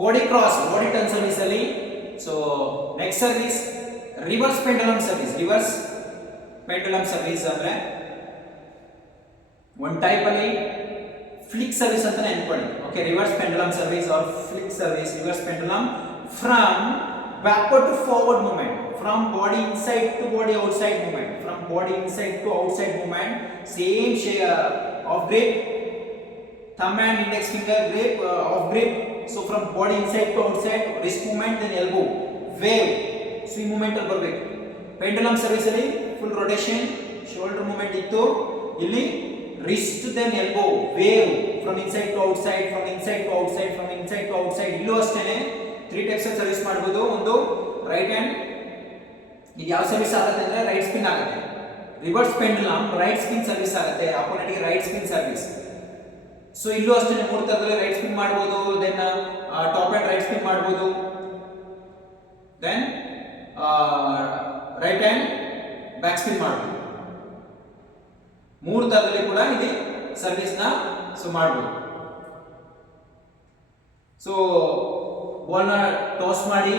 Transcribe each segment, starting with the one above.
Body cross body turn service ಅಲ್ಲಿ. So next service reverse pendulum service. Reverse pendulum service ಅಂದ್ರೆ ಒಂದು type ಅಲ್ಲಿ flick service ಅಂತ ನೆನ್ಕೊಳ್ಳಿ. Okay, reverse pendulum service or flick service. Reverse pendulum from backward to forward movement, from body inside to body outside movement, from body inside to outside movement, same share of grip, thumb and index finger grip of grip. So from body inside to outside, wrist movement, then elbow, wave, swing movement ಅಲ್ಲಿ ಬರಬೇಕು. Pendulum service ಅಲ್ಲಿ full rotation, shoulder movement ಇತ್ತು. ಇಲ್ಲಿ wrist then elbow, wave, from inside to outside, from inside to outside, from inside to outside. ಇಲ್ಲೂ ಅಷ್ಟೇನೆ 3 types of service ಮಾಡಬಹುದು. ಒಂದು right hand, ಇದು ಯಾವ ಸರ್ವಿಸ್ ಆಗುತ್ತೆ ಅಂದ್ರೆ ರೈಟ್ ಸ್ಪಿನ್ ಆಗುತ್ತೆ. Reverse pendulum right spin service ಆಗುತ್ತೆ, ಅಪೋನೆಂಟ್ ಗೆ ರೈಟ್ ಸ್ಪಿನ್ ಸರ್ವಿಸ್. ಸೊ ಇಲ್ಲೂ ಅಷ್ಟೇ 3 ತರದಲ್ಲಿ ರೈಟ್ ಸ್ಪಿನ್ ಮಾಡಬಹುದು, then top hand right spin ಮಾಡಬಹುದು, then right hand back spin ಮಾಡಬಹುದು. 3 ತರದಲ್ಲಿ ಕೂಡ ಇಲ್ಲಿ ಸರ್ವಿಸ್ ನ ಮಾಡಬಹುದು. ಸೊ ಬಾಲ್ ನ ಟಾಸ್ ಮಾಡಿ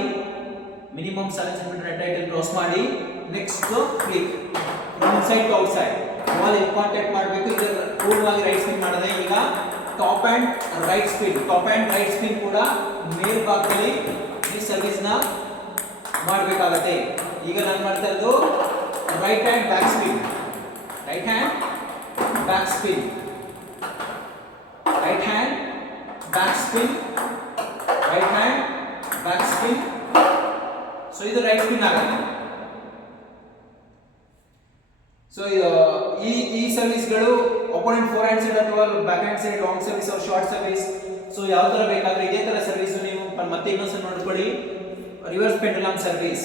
minimum 7 centimetre head height toss ಮಾಡಿ, next click from inside to outside. Ball ಇಲ್ಲಿ ಕಾಂಟ್ಯಾಕ್ಟ್ ಮಾಡಬೇಕು. ಇದು ಪೂರ್ಣವಾಗಿ ರೈಟ್ ಸ್ಪಿನ್ ಮಾಡಿದೆ. ಈಗ top hand right spin, top hand right spin ಕೂಡ ಮೇಲ್ಭಾಗದಲ್ಲಿ ಈ ಸರ್ವಿಸ್ ನ ಮಾಡಬೇಕಾಗುತ್ತೆ. ಈಗ ನಾನು ಮಾಡ್ತಾ ಇರೋದು right hand back spin, right hand back spin, right hand back spin, right hand back spin. So ಇದು ರೈಟ್ ಸ್ಪಿನ್ ಆಗುತ್ತೆ. ಸೊ ಈ ಸರ್ವಿಸ್ಗಳು ಅಪೋನೆಂಟ್ ಫೋರ್ ಹ್ಯಾಂಡ್ ಸೈಡ್ ಅಥವಾ back hand side long service ಅಥವಾ ಶಾರ್ಟ್ ಸರ್ವಿಸ್, ಸೊ ಯಾವ ತರ ಬೇಕಾದ್ರೆ ಇದೇ ತರ ಸರ್ವಿಸ್ ನೀವು ಮತ್ತೆ ಇನ್ನೊಂದ್ಸಲ ನೋಡ್ಕೊಳ್ಳಿ. Reverse pendulum service.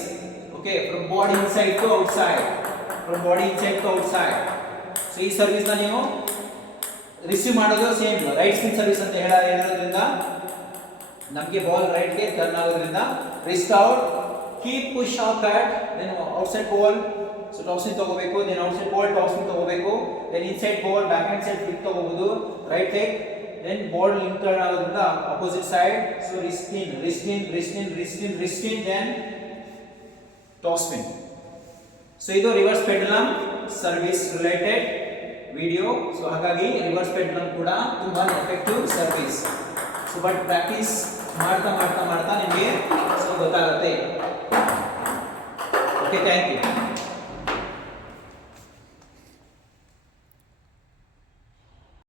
Okay, from body inside to outside, from body inside to outside. So ಈ ಸರ್ವಿಸ್ ನ ನೀವು ರಿಸೀವ್ ಮಾಡೋದು ಸೇಮ್ ರೈಟ್ ಸ್ಪಿನ್ ಸರ್ವಿಸ್ ಅಂತ ಹೇಳೋದ್ರಿಂದ ನಮಗೆ ಬಾಲ್ ರೈಟ್ ಗೆ ಟರ್ನ್ ಆಗೋದ್ರಿಂದ wrist out, keep push of bat, then outside ball. So top spin ತಗೋಬೇಕು, then outside ball top spin ತಗೋಬೇಕು, then inside ball back hand side flick ತಗೋಬಹುದು, right leg, then ball link turn ಆಗೋದ್ರಿಂದ opposite side. So wrist in, wrist in, wrist in, wrist in, wrist in, then top spin. So ಇದು reverse pendulum service related video. So ಹಾಗಾಗಿ reverse pendulum ಕೂಡ ತುಂಬಾ effective service. So but practice ಮಾಡ್ತಾ ಮಾಡ್ತಾ ಮಾಡ್ತಾ ನಿಮಗೆ so ಗೊತ್ತಾಗುತ್ತೆ. Okay, thank you.